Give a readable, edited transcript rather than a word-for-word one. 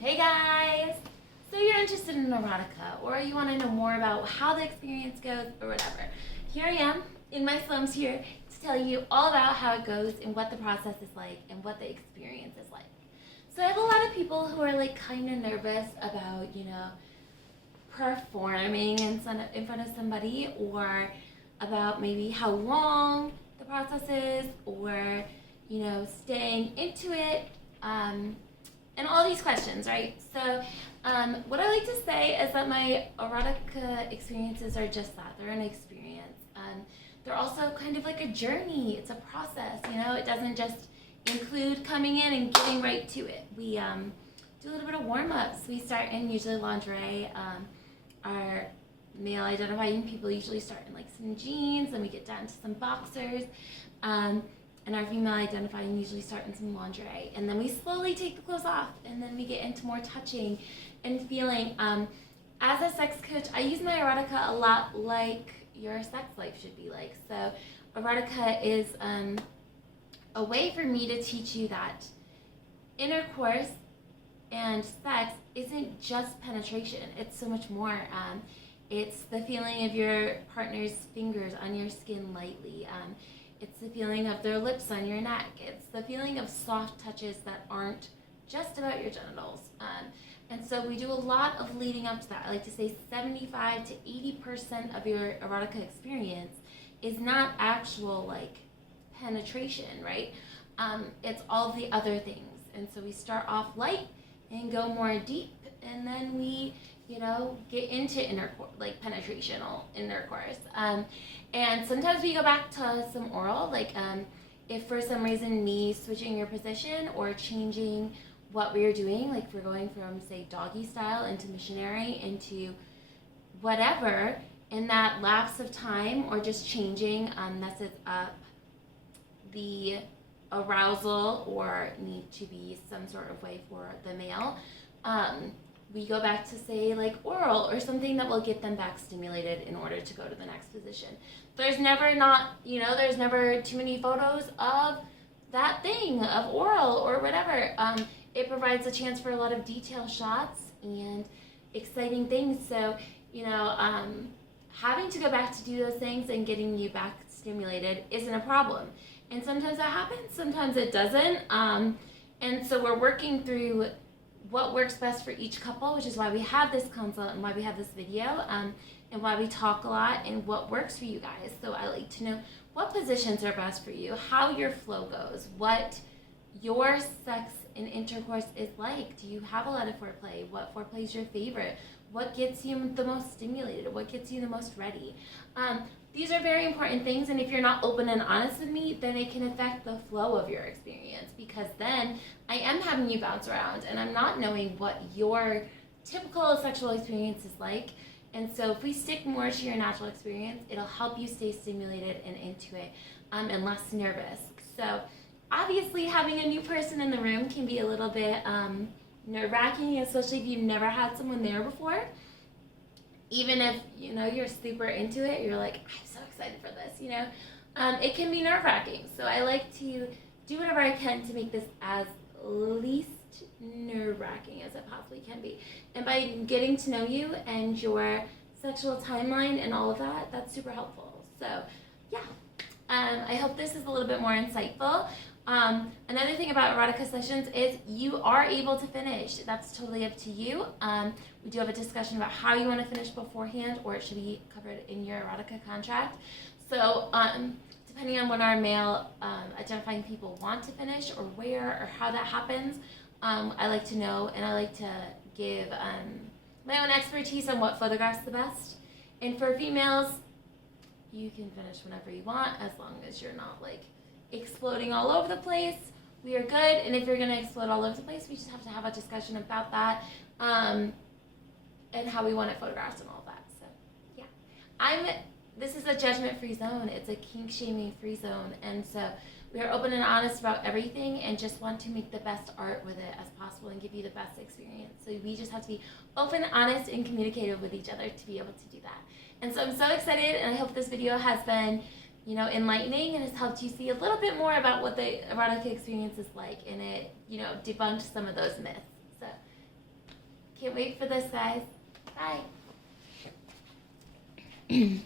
Hey guys! So you're interested in erotica, or you want to know more about how the experience goes, or whatever. Here I am, in my slums here, to tell you all about how it goes and what the process is like and what the experience is like. So I have a lot of people who are like kind of nervous about, performing in front of somebody, or about maybe how long the process is, or, staying into it. And all these questions, right? So what I like to say is that my erotica experiences are just that. They're an experience. They're also kind of like a journey. It's a process, It doesn't just include coming in and getting right to it. We do a little bit of warm-ups. We start in usually lingerie. Our male identifying people usually start in like some jeans, then we get down to some boxers. And our female identifying usually start in some lingerie. And then we slowly take the clothes off, and then we get into more touching and feeling. As a sex coach, I use my erotica a lot like your sex life should be like. So erotica is a way for me to teach you that intercourse and sex isn't just penetration. It's so much more. It's the feeling of your partner's fingers on your skin lightly. It's the feeling of their lips on your neck. It's the feeling of soft touches that aren't just about your genitals. And so we do a lot of leading up to that. I like to say 75 to 80% of your erotica experience is not actual like penetration, right? It's all the other things. And so we start off light and go more deep, and then we get into penetrational intercourse. And sometimes we go back to some oral, if for some reason me switching your position or changing what we are doing, like if we're going from, say, doggy style into missionary into whatever, in that lapse of time, or just changing messes up the arousal or need to be some sort of way for the male, we go back to, say, like oral or something that will get them back stimulated in order to go to the next position. There's never there's never too many photos of that thing, of oral or whatever. It provides a chance for a lot of detail shots and exciting things. So, having to go back to do those things and getting you back stimulated isn't a problem. And sometimes that happens, sometimes it doesn't. And so we're working through what works best for each couple, which is why we have this consult and why we have this video, and why we talk a lot, and what works for you guys. So I like to know what positions are best for you, how your flow goes, what your sex and intercourse is like. Do you have a lot of foreplay? What foreplay is your favorite? What gets you the most stimulated? What gets you the most ready? These are very important things, and if you're not open and honest with me, then it can affect the flow of your experience, because then I am having you bounce around and I'm not knowing what your typical sexual experience is like. And so if we stick more to your natural experience, it'll help you stay stimulated and into it, and less nervous. So obviously having a new person in the room can be a little bit nerve-wracking, especially if you've never had someone there before. Even if, you're super into it, you're like, I'm so excited for this, it can be nerve-wracking. So I like to do whatever I can to make this as least nerve-wracking as it possibly can be. And by getting to know you and your sexual timeline and all of that, that's super helpful. So, yeah. I hope this is a little bit more insightful. Another thing about erotica sessions is you are able to finish. That's totally up to you. We do have a discussion about how you want to finish beforehand, or it should be covered in your erotica contract. So depending on when our male identifying people want to finish, or where, or how that happens, I like to know, and I like to give my own expertise on what photographs the best. And for females, you can finish whenever you want, as long as you're not like exploding all over the place. We are good. And if you're going to explode all over the place, we just have to have a discussion about that, and how we want it photographed and all that. So yeah, this is a judgment-free zone. It's a kink-shaming free zone. And so we are open and honest about everything, and just want to make the best art with it as possible and give you the best experience. So we just have to be open, honest, and communicative with each other to be able to do that. And so I'm so excited, and I hope this video has been enlightening and has helped you see a little bit more about what the erotica experience is like, and it, debunked some of those myths. So Can't wait for this, guys. Bye.